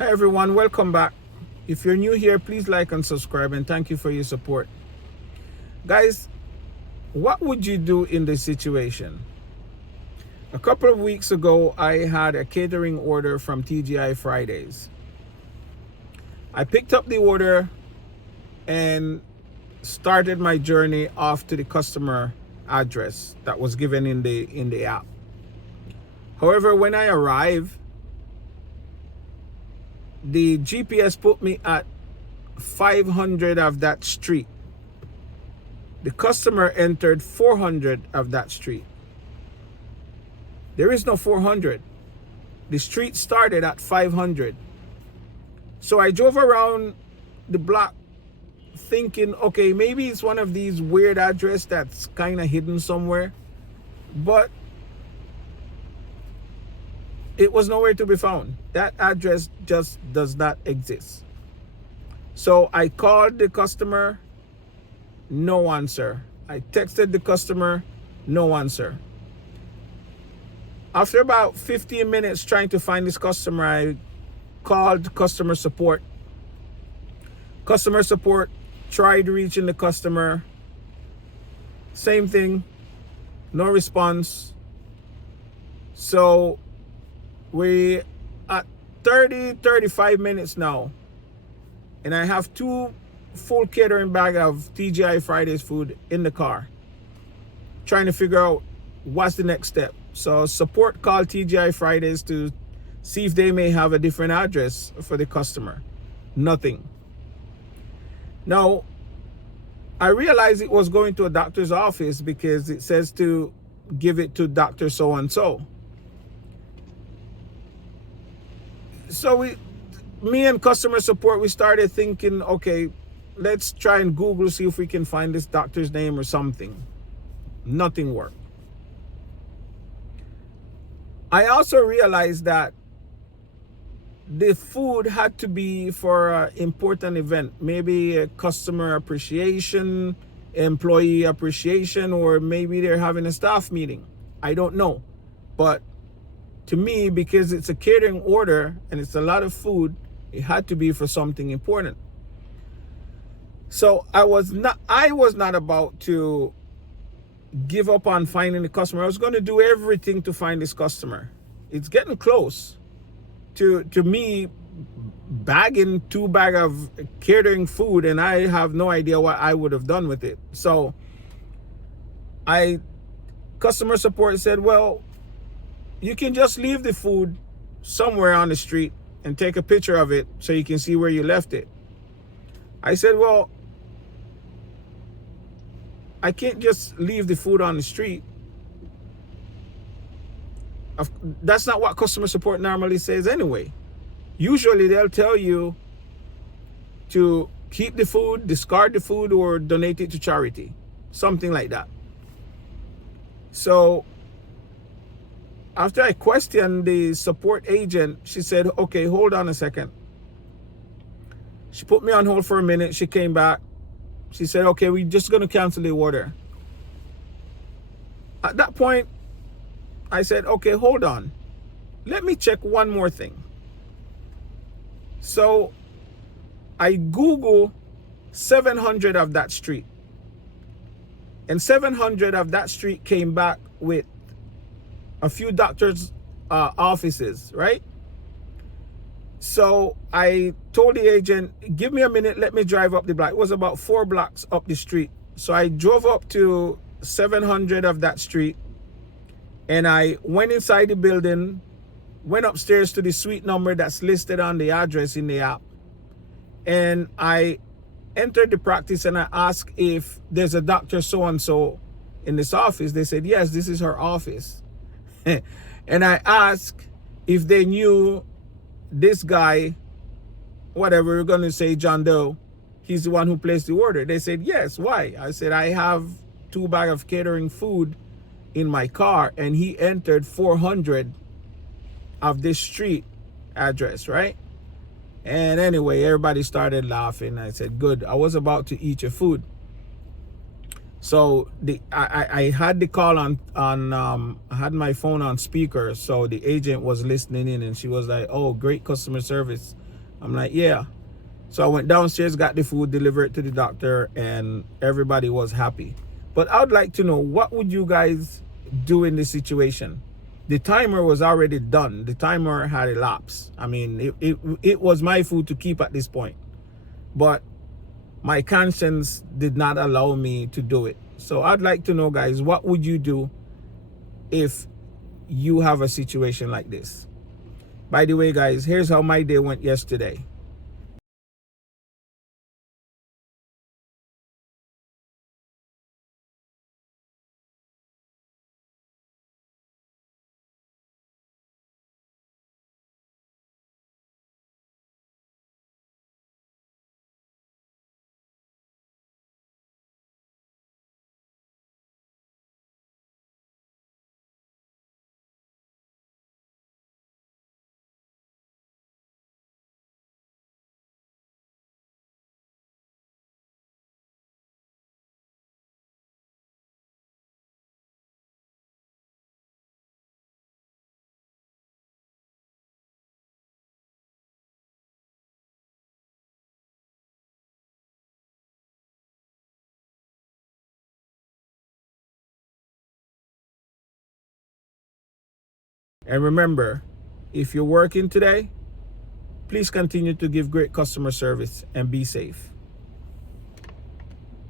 Hi everyone, welcome back. If you're new here, please like and subscribe, and thank you for your support. Guys, what would you do in this situation? A couple of weeks ago, I had a catering order from TGI Fridays. I picked up the order and started my journey off to the customer address that was given in the app. However, when I arrived, the GPS put me at 500 of that street. The customer entered 400 of that street. There is no 400. The street started at 500. So I drove around the block thinking, okay, maybe it's one of these weird addresses that's kind of hidden somewhere. But it was nowhere to be found. That address just does not exist. So I called the customer, no answer. I texted the customer, no answer. After about 15 minutes trying to find this customer, I called customer support. Customer support tried reaching the customer. Same thing, no response. So we at 35 minutes now, and I have 2 full catering bag of TGI Fridays food in the car, trying to figure out what's the next step. So support called TGI Fridays to see if they may have a different address for the customer. Nothing. Now, I realized it was going to a doctor's office because it says to give it to Dr. So-and-so. So me and customer support, we started thinking, okay, let's try and Google, see if we can find this doctor's name or something. Nothing worked. I also realized that the food had to be for an important event, maybe a customer appreciation, employee appreciation, or maybe they're having a staff meeting. I don't know. But to me, because it's a catering order and it's a lot of food, it had to be for something important. So I was not about to give up on finding the customer. I was going to do everything to find this customer. It's getting close to me bagging 2 bags of catering food, and I have no idea what I would have done with it. So customer support said, well, you can just leave the food somewhere on the street and take a picture of it so you can see where you left it. I said, well, I can't just leave the food on the street. That's not what customer support normally says anyway. Usually they'll tell you to keep the food, discard the food, or donate it to charity. Something like that. So after I questioned the support agent, she said, okay, hold on a second. She put me on hold for a minute. She came back. She said, okay, we're just going to cancel the order. At that point, I said, okay, hold on. Let me check one more thing. So I Google 700 of that street. And 700 of that street came back with a few doctors' offices, right? So I told the agent, give me a minute, let me drive up the block. It was about 4 blocks up the street. So I drove up to 700 of that street, and I went inside the building, went upstairs to the suite number that's listed on the address in the app, and I entered the practice and I asked if there's a Dr. So-and-so in this office. They said, yes, this is her office. And I asked if they knew this guy, whatever we're going to say, John Doe, he's the one who placed the order. They said, yes, why? I said, I have 2 bags of catering food in my car, and he entered 400 of this street address, right? And anyway, everybody started laughing. I said, good. I was about to eat your food. So I had the call on I had my phone on speaker, so the agent was listening in, and she was like, oh, great customer service. I'm like, yeah. So I went downstairs, got the food, delivered to the doctor, and everybody was happy. But I would like to know, what would you guys do in this situation? The timer was already done. The timer had elapsed. I mean, it was my food to keep at this point. But my conscience did not allow me to do it. So I'd like to know, guys, what would you do if you have a situation like this? By the way, guys, here's how my day went yesterday. And remember, if you're working today, please continue to give great customer service and be safe.